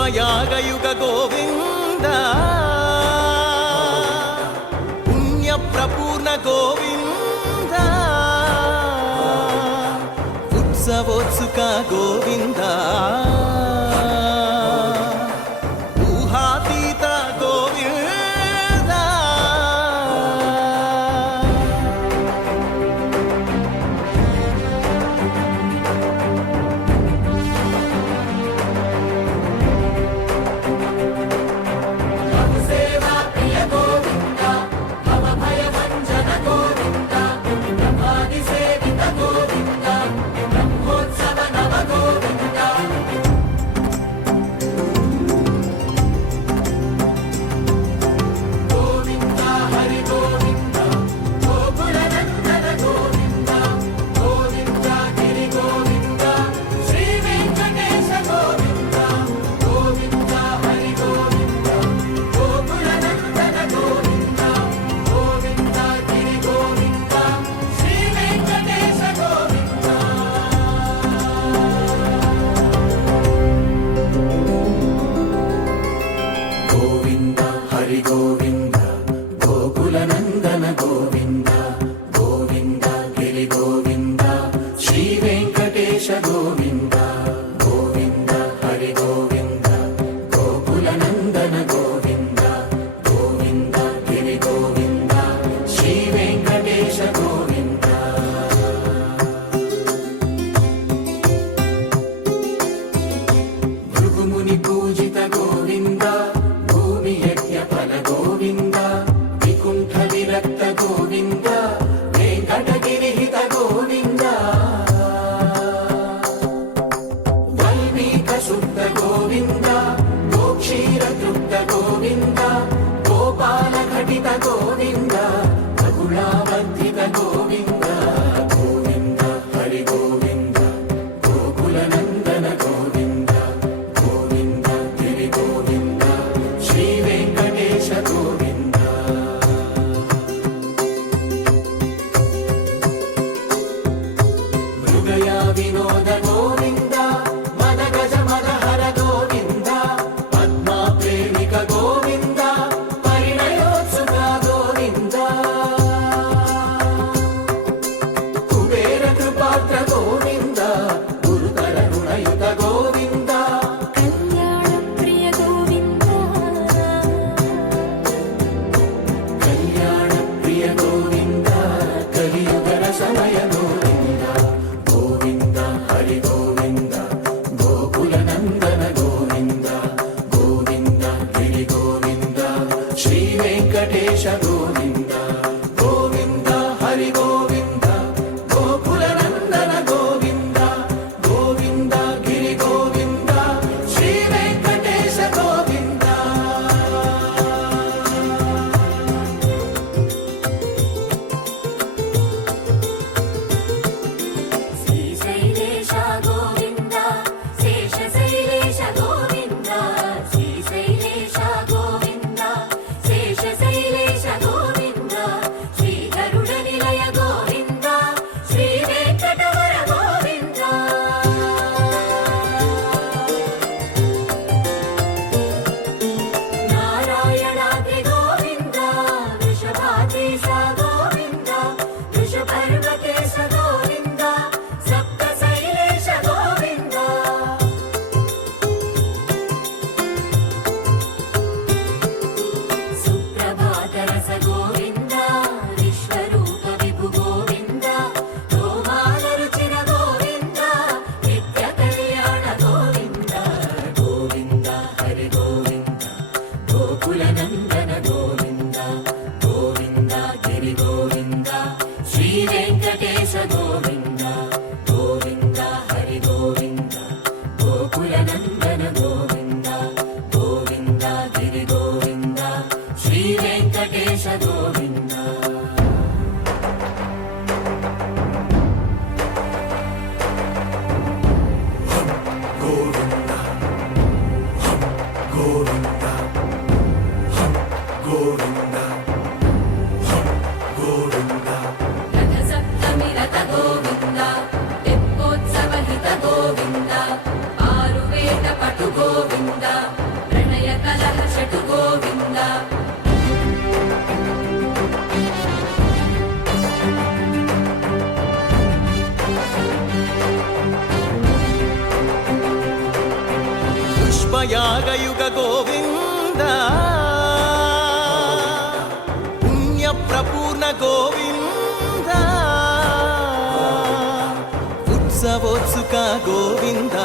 కల్పయాగయుగ గోవింద పుణ్య ప్రపూర్ణ గోవింద ఉత్సవోత్సుక గోవింద ఊహాతీత గోవింద గోవింద గోకుల నందన గోవింద గోవింద గిరి గోవింద శ్రీ వెంకటేశ గోవింద గోవింద హరి గోవింద గోకుల నందన గోవింద గోవింద గిరి గోవింద శ్రీ వెంకటేశ గోవింద భృగుముని పూజిత గోవింద గోవింద వికుంఠ విరక్త గోవింద వెంకటగిరిహిత గోవింద వల్మీక శుద్ధ గోవింద గోక్షీర తృప్త గోవింద గోపాల ఘటిత గోవింద బహుళావర్ధిత గోవింద గోవింద హరి గోవింద గోకుల నందన గోవింద గోవింద గిరి గోవింద శ్రీ వెంకటేశ గోవింద మృగయా వినోద గోవింద మద గజ మదహర గోవింద పద్మా ప్రేమిక గోవింద పరిణయోత్సుక గోవింద కుబేర కృపాత్ర గోవింద గురుతర రుణయుత గోవింద కళ్యాణ ప్రియ గోవింద కళ్యాణ ప్రియ గోవింద కలియుగర సమయ గోవింద గోవింద హరి గోవింద గోకుల నందన గోవింద గోవింద గిరి గోవింద శ్రీ వెంకటేశ గోవింద గోవింద హరి గోవింద గోకుల నందన గోవింద గోవింద గిరి గోవింద శ్రీ వెంకటేశ గోవింద శ్రీశైలేశ గోవింద శేషశైలేశ గోవింద శ్రీశైలేశ గోవింద శేషశైలేశ గోవింద శ్రీ గరుడ నిలయ గోవింద శ్రీ వెంకటవర గోవింద నారాయణాద్రి గోవింద వృషభాద్రీశ గోవింద వృషపర్వతేశ గోవింద సప్త శైలేశ గోవింద సుప్రభాతరస గోవింద విశ్వరూప విభు గోవింద గోమాల రుచిర గోవింద నిత్య కళ్యాణ గోవింద గోవింద హరి గోవింద గోకుల నందన గోవింద గోవింద గిరి గోవింద శ్రీ వెంకటేశ గోవింద గోవింద హరి గోవింద గోకుల నందన గోవింద గోవింద గిరి గోవింద శ్రీ వెంకటేశ గోవింద గోవింద గోవింద గోవింద గోవింద రథ సప్తమి రథ గోవింద తెప్పోత్సవ హిత గోవింద ఆరువేద పటు గోవింద ಧರ್ಮಯಾಗಯುಗ ಗೋವಿಂದ ಪುಣ್ಯ ಪ್ರಪೂರ್ಣ ಗೋವಿಂದ ಉತ್ಸವೋತ್ಸುಕ ಗೋವಿಂದ